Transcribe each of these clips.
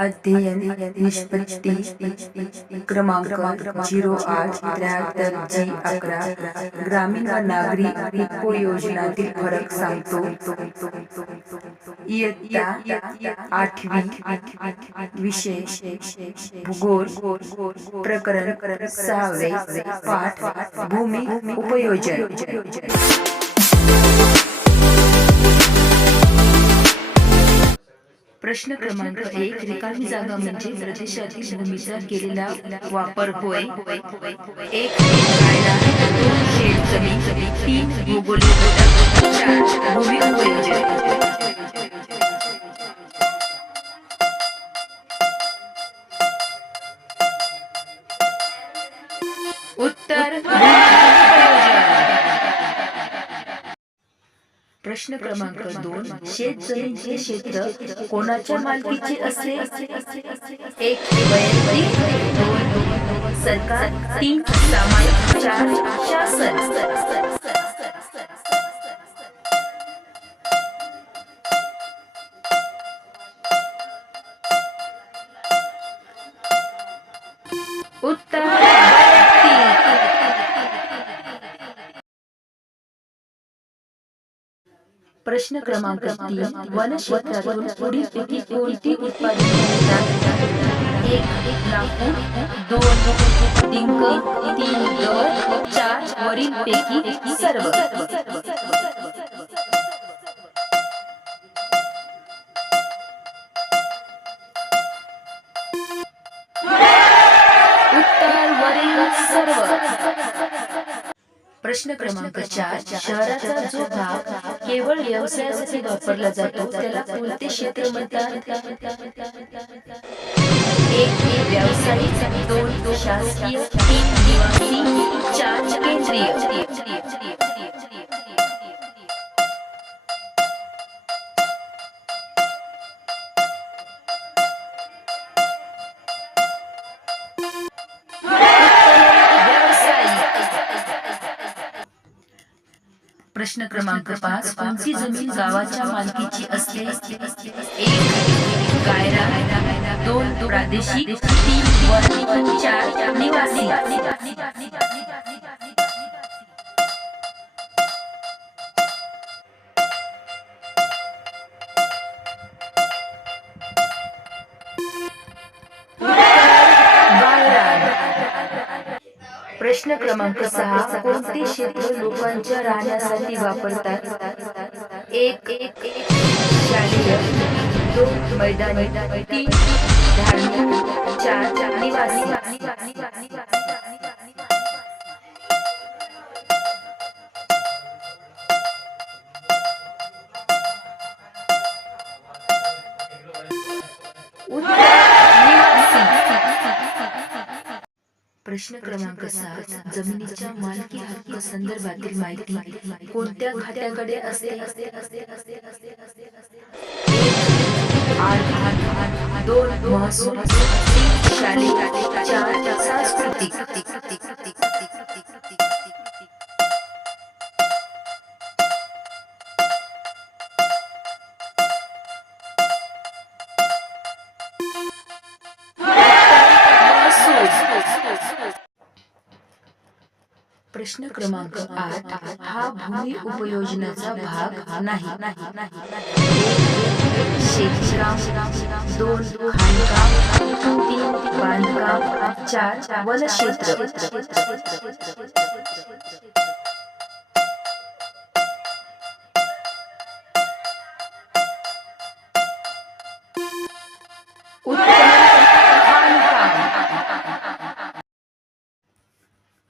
अध्ययन निष्पत्ती क्रमांक 08-73-G11 ग्रामीण व नागरी उपयोजनातील फरक सांगतो। इयत्ता 8वी विषय भूगोल प्रकरण 6वे पाठ भूमी उपयोजन। प्रश्न क्रमांक 1 रिकामी जागा म्हणजे प्रदेशातील भूमीचा केलेला वापर होय। 1 कायदा, 2 शेत जमीन, 3 भौगोलिक घटक, 4 भूमी उपयोजन। उत्तर प्रश्न क्रमांक 2 शेत जमीन हे क्षेत्र कोणाच्या मालकीचे असते? 1 वैयक्तिक, 2 सरकार, 3 सामायिक, 4 शासन। उत्तर प्रश्न क्रमांक 3 वन क्षेत्रातून पुढीलपैकी कोणती उत्पादने मिळतात? 1 लाकूड, 2 डिंक, 3 गवत, 4 वरीलपैकी सर्व। उत्तर वरील सर्व। प्रश्न क्रमांक 4 शहराचा जो भाग केवळ व्यवसायासाठी वापरला जातो त्याला कोणते क्षेत्र म्हणतात? 1 व्यावसायिक, 2 शासकीय, 3 निवासी, 4 केंद्रीय। प्रश्न क्रमांक 5 कोणती जमीन गावाच्या मालकीची असते? 1 कायदा, 2 प्रादेशिक, 3 वन, 4 निवासी। प्रश्न क्रमांक 6 कोणते क्षेत्र लोकांच्या राहण्यासाठी वापरतात? 1 शालेय, 2 मैदानी, 3 धार्मिक, 4 निवासी। प्रश्न क्रमांक 7 जमिनीच्या मालकी हक्क संदर्भातील माहिती कोणत्या खात्याकडे असते? 1 2 महसूल, 3 शालेय, 4 सांस्कृतिक। प्रश्न क्रमांक 8 हा भूमी उपयोजनाचा भाग नाही। 1 शेतीकाम, 2 खाणकाम, 3 बांधकाम, 4 वनक्षेत्र।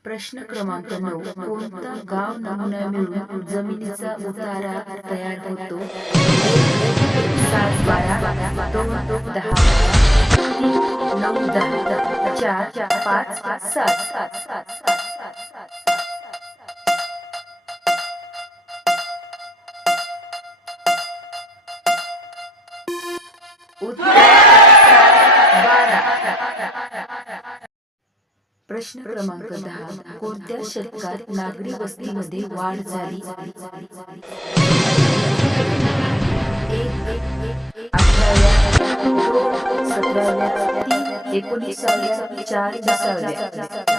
प्रश्न क्रमांक 9 कोणता गाव नमुना मिळून जमिनीचा उतारा तयार होतो? 7 12, 2 10, 3 9 10, 4 5 7। प्रश्न क्रमांक 10 कोणत्या शतकात नागरी वस्तीमध्ये वाढ झाली? 18व्या, 17व्या, 19व्या 4 विसाव्या